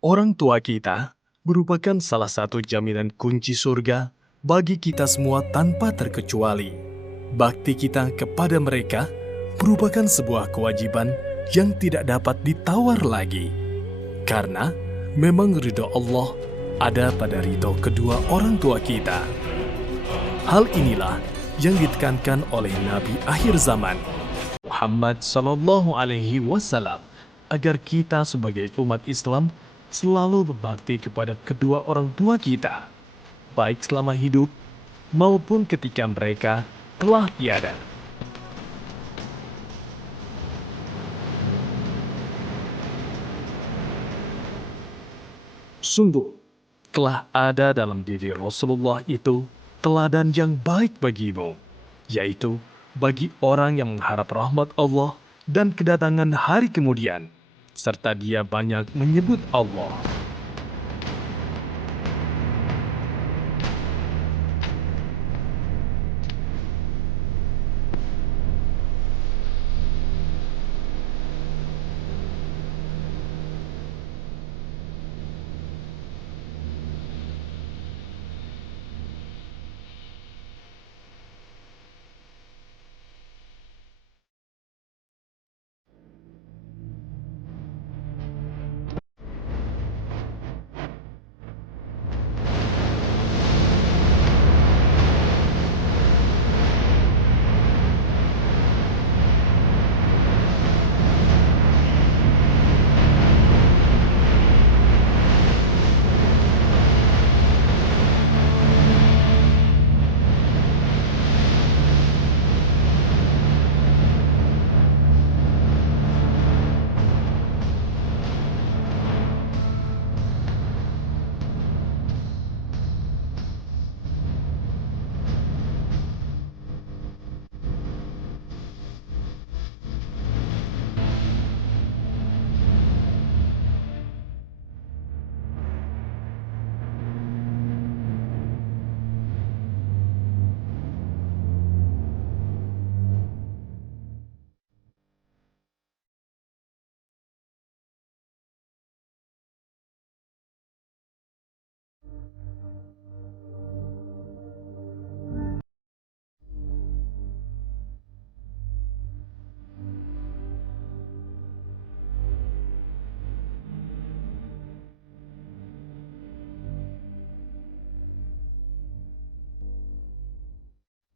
Orang tua kita merupakan salah satu jaminan kunci surga bagi kita semua tanpa terkecuali. Bakti kita kepada mereka merupakan sebuah kewajiban yang tidak dapat ditawar lagi. Karena memang ridho Allah ada pada ridho kedua orang tua kita. Hal inilah yang ditekankan oleh Nabi akhir zaman, Muhammad Sallallahu Alaihi Wasallam, agar kita sebagai umat Islam selalu berbakti kepada kedua orang tua kita, baik selama hidup maupun ketika mereka telah tiada. Sungguh, telah ada dalam diri Rasulullah itu teladan yang baik bagimu, yaitu bagi orang yang mengharap rahmat Allah dan kedatangan hari kemudian, serta dia banyak menyebut Allah.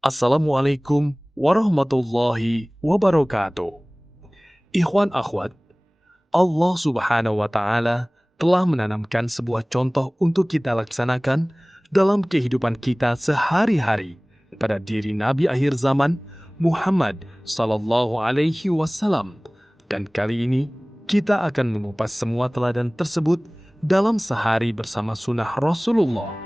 Assalamualaikum warahmatullahi wabarakatuh. Ikhwan akhwat, Allah Subhanahu wa Ta'ala telah menanamkan sebuah contoh untuk kita laksanakan dalam kehidupan kita sehari-hari pada diri Nabi akhir zaman Muhammad Sallallahu Alaihi Wasallam. Dan kali ini kita akan mengupas semua teladan tersebut dalam sehari bersama sunnah Rasulullah.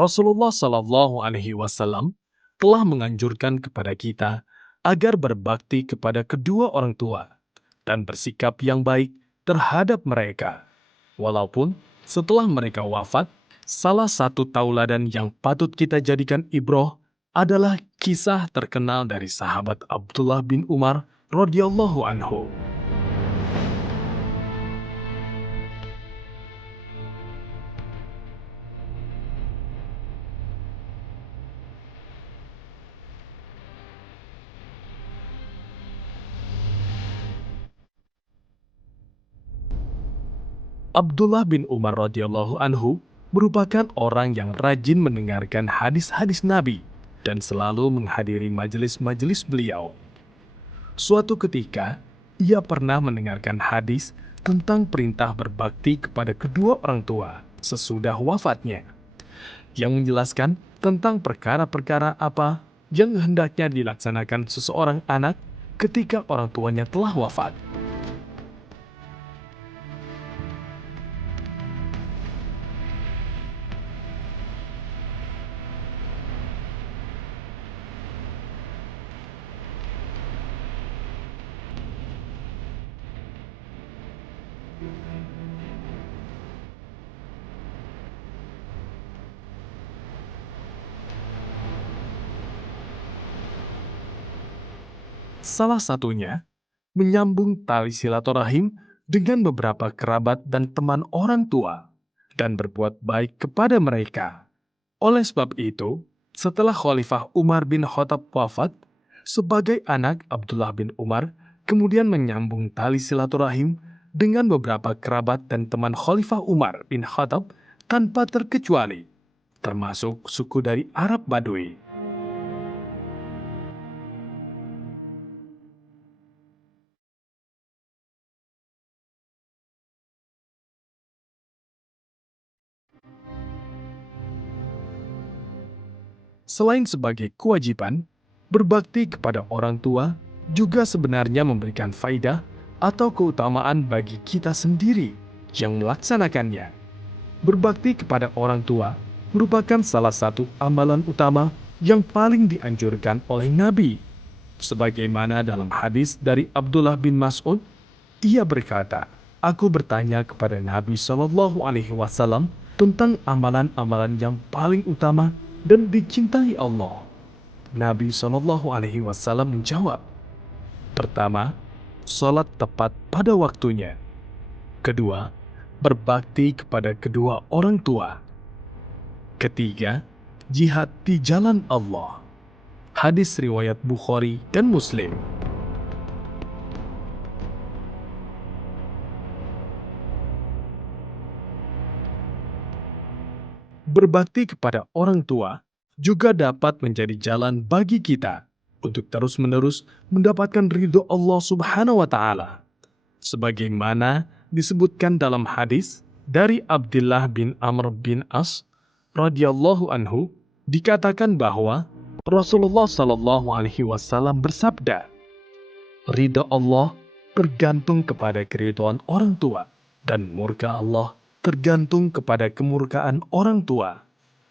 Rasulullah Sallallahu Alaihi Wasallam telah menganjurkan kepada kita agar berbakti kepada kedua orang tua dan bersikap yang baik terhadap mereka. Walaupun setelah mereka wafat, salah satu tauladan yang patut kita jadikan ibroh adalah kisah terkenal dari sahabat Abdullah bin Umar radhiyallahu anhu. Abdullah bin Umar radhiyallahu anhu merupakan orang yang rajin mendengarkan hadis-hadis Nabi dan selalu menghadiri majelis-majelis beliau. Suatu ketika, ia pernah mendengarkan hadis tentang perintah berbakti kepada kedua orang tua. sesudah wafatnya, yang menjelaskan tentang perkara-perkara apa yang hendaknya dilaksanakan seseorang anak ketika orang tuanya telah wafat. Salah satunya, menyambung tali silaturahim dengan beberapa kerabat dan teman orang tua, dan berbuat baik kepada mereka. Oleh sebab itu, setelah Khalifah Umar bin Khattab wafat, sebagai anak Abdullah bin Umar, kemudian menyambung tali silaturahim dengan beberapa kerabat dan teman Khalifah Umar bin Khattab tanpa terkecuali, termasuk suku dari Arab Badui. Selain sebagai kewajiban, berbakti kepada orang tua juga sebenarnya memberikan faidah atau keutamaan bagi kita sendiri yang melaksanakannya. Berbakti kepada orang tua merupakan salah satu amalan utama yang paling dianjurkan oleh Nabi. Sebagaimana dalam hadis dari Abdullah bin Mas'ud, ia berkata, "Aku bertanya kepada Nabi Shallallahu Alaihi Wasallam tentang amalan-amalan yang paling utama dan dicintai Allah." Nabi Shallallahu Alaihi Wasallam menjawab, pertama, sholat tepat pada waktunya. Kedua, berbakti kepada kedua orang tua. Ketiga, jihad di jalan Allah. Hadis riwayat Bukhari dan Muslim. Berbakti kepada orang tua juga dapat menjadi jalan bagi kita untuk terus-menerus mendapatkan ridho Allah Subhanahu wa Ta'ala. Sebagaimana disebutkan dalam hadis dari Abdullah bin Amr bin As radhiyallahu anhu, dikatakan bahwa Rasulullah Shallallahu Alaihi Wasallam bersabda, "Ridha Allah tergantung kepada keridhaan orang tua, dan murka Allah tergantung kepada kemurkaan orang tua."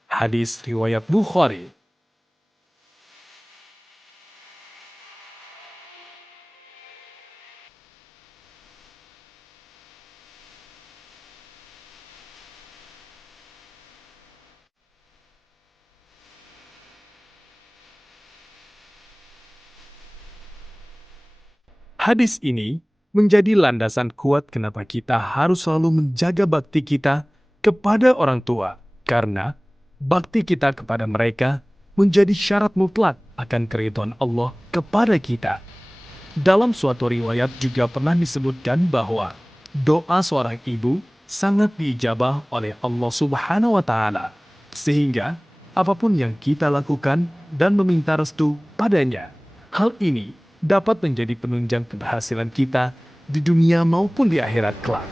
Hadis riwayat Bukhari. Hadis ini menjadi landasan kuat kenapa kita harus selalu menjaga bakti kita kepada orang tua, karena bakti kita kepada mereka menjadi syarat mutlak akan keridhaan Allah kepada kita. Dalam suatu riwayat juga pernah disebutkan bahwa doa seorang ibu sangat diijabah oleh Allah Subhanahu wa Ta'ala, sehingga apapun yang kita lakukan dan meminta restu padanya, hal ini dapat menjadi penunjang keberhasilan kita di dunia maupun di akhirat kelak.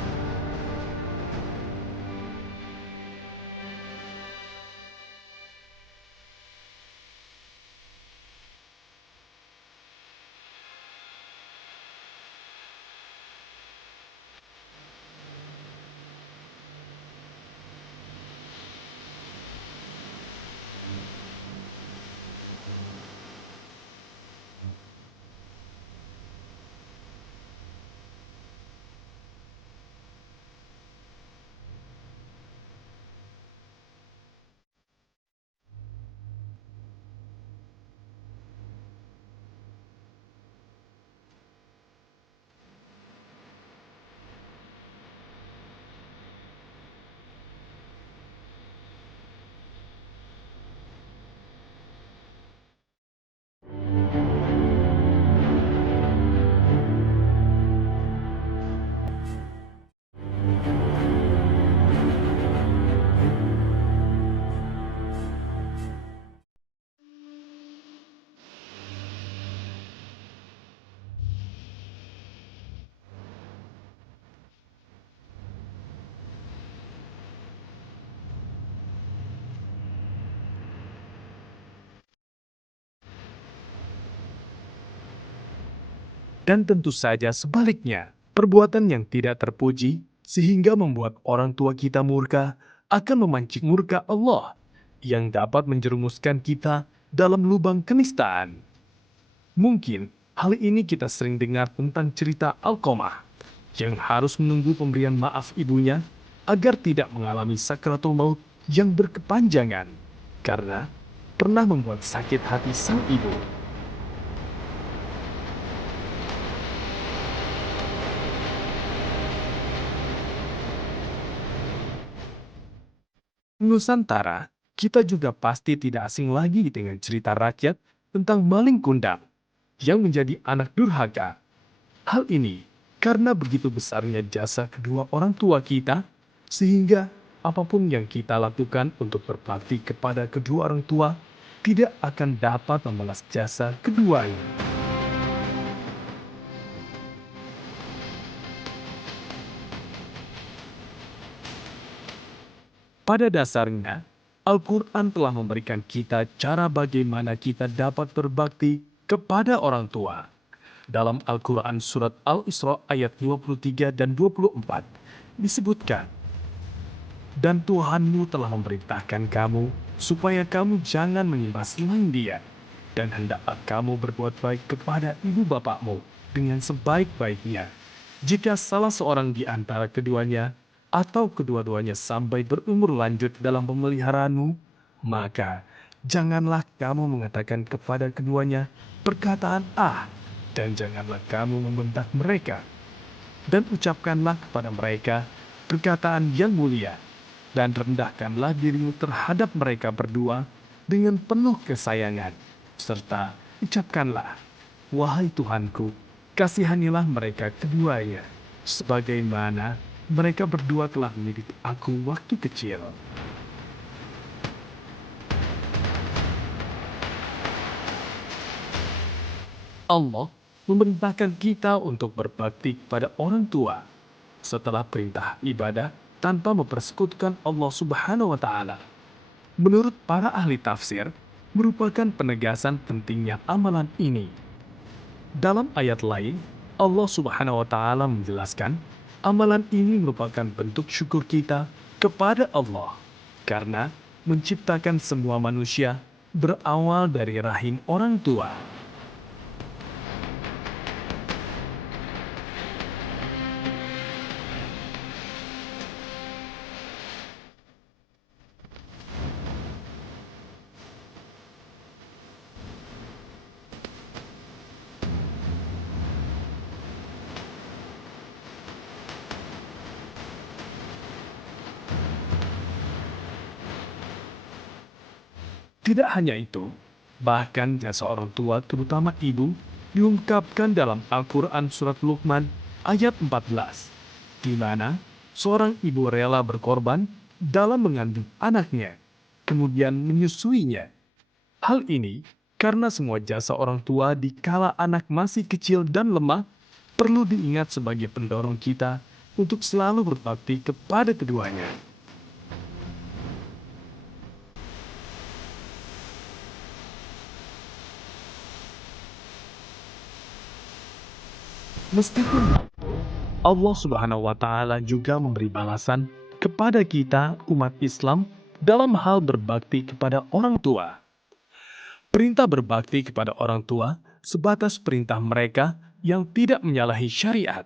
Dan tentu saja sebaliknya, perbuatan yang tidak terpuji sehingga membuat orang tua kita murka akan memancing murka Allah yang dapat menjerumuskan kita dalam lubang kenistaan. Mungkin hal ini kita sering dengar tentang cerita Alqamah yang harus menunggu pemberian maaf ibunya agar tidak mengalami sakratul maut yang berkepanjangan karena pernah membuat sakit hati sang ibu. Nusantara, kita juga pasti tidak asing lagi dengan cerita rakyat tentang maling kundang yang menjadi anak durhaka. Hal ini karena begitu besarnya jasa kedua orang tua kita, sehingga apapun yang kita lakukan untuk berbakti kepada kedua orang tua tidak akan dapat membalas jasa keduanya. Pada dasarnya, Al-Quran telah memberikan kita cara bagaimana kita dapat berbakti kepada orang tua. Dalam Al-Quran Surat Al-Isra ayat 23 dan 24 disebutkan, "Dan Tuhanmu telah memerintahkan kamu supaya kamu jangan menyembah selain Dia, dan hendaklah kamu berbuat baik kepada ibu bapakmu dengan sebaik-baiknya. Jika salah seorang di antara keduanya atau kedua-duanya sampai berumur lanjut dalam pemeliharaanmu, maka janganlah kamu mengatakan kepada keduanya perkataan ah, dan janganlah kamu membentak mereka. Dan ucapkanlah kepada mereka perkataan yang mulia, dan rendahkanlah dirimu terhadap mereka berdua dengan penuh kesayangan, serta ucapkanlah, wahai Tuhanku, kasihanilah mereka keduanya, sebagaimana mereka berdua telah mendidik aku waktu kecil." Allah memerintahkan kita untuk berbakti kepada orang tua setelah perintah ibadah tanpa mempersekutukan Allah Subhanahu wa Ta'ala. Menurut para ahli tafsir, merupakan penegasan pentingnya amalan ini. Dalam ayat lain, Allah Subhanahu wa Ta'ala menjelaskan, amalan ini merupakan bentuk syukur kita kepada Allah karena menciptakan semua manusia berawal dari rahim orang tua. Tidak hanya itu, bahkan jasa orang tua terutama ibu diungkapkan dalam Al-Quran Surat Luqman ayat 14, di mana seorang ibu rela berkorban dalam mengandung anaknya, kemudian menyusuinya. Hal ini karena semua jasa orang tua di kala anak masih kecil dan lemah perlu diingat sebagai pendorong kita untuk selalu berbakti kepada keduanya. Meskipun Allah Subhanahu wa Ta'ala juga memberi balasan kepada kita, umat Islam, dalam hal berbakti kepada orang tua. Perintah berbakti kepada orang tua sebatas perintah mereka yang tidak menyalahi syariat.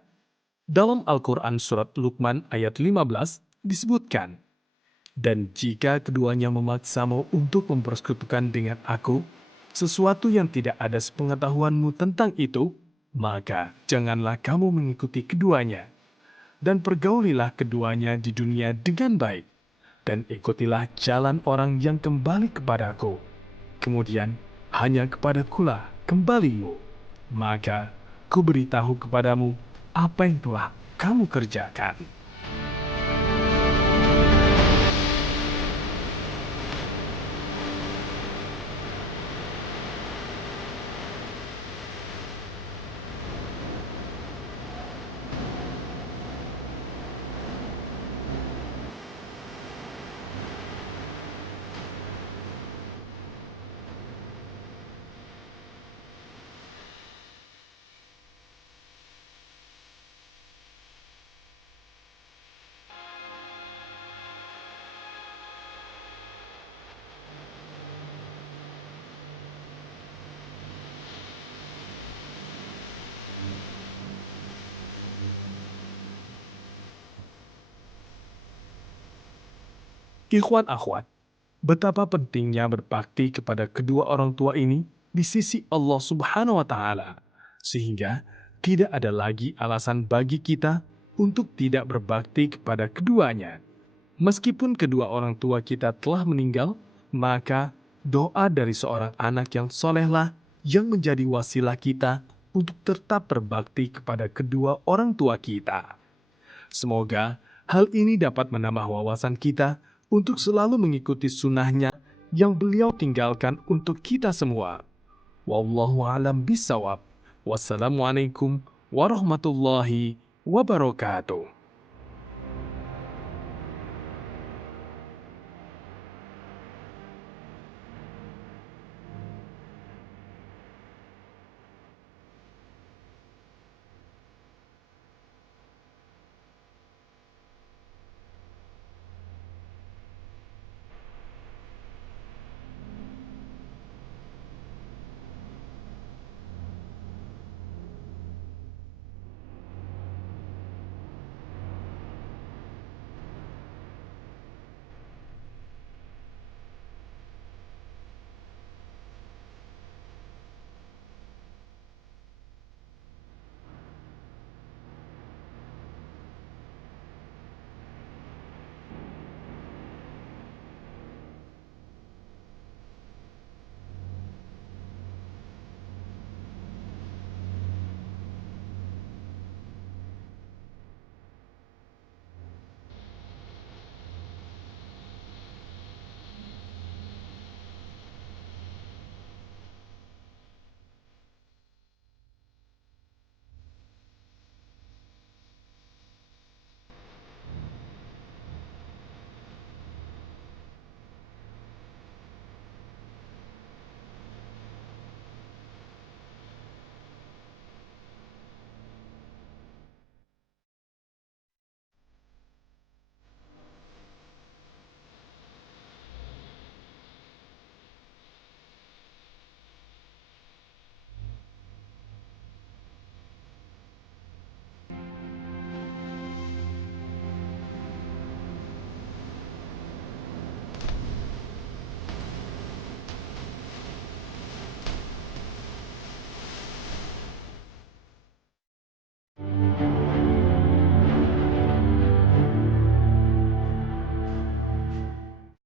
Dalam Al-Quran Surat Luqman ayat 15 disebutkan, "Dan jika keduanya memaksamu untuk mempersekutukan dengan aku, sesuatu yang tidak ada sepengetahuanmu tentang itu, maka janganlah kamu mengikuti keduanya. Dan pergaulilah keduanya di dunia dengan baik, dan ikutilah jalan orang yang kembali kepadaku. Kemudian hanya kepadakulah kembalimu. Maka ku beritahu kepadamu apa yang telah kamu kerjakan." Ikhwan akhwat, betapa pentingnya berbakti kepada kedua orang tua ini di sisi Allah Subhanahu wa Ta'ala, sehingga tidak ada lagi alasan bagi kita untuk tidak berbakti kepada keduanya. Meskipun kedua orang tua kita telah meninggal, maka doa dari seorang anak yang solehlah yang menjadi wasilah kita untuk tetap berbakti kepada kedua orang tua kita. Semoga hal ini dapat menambah wawasan kita untuk selalu mengikuti sunnahnya yang beliau tinggalkan untuk kita semua. Wallahu a'lam bishawab. Wassalamualaikum warahmatullahi wabarakatuh.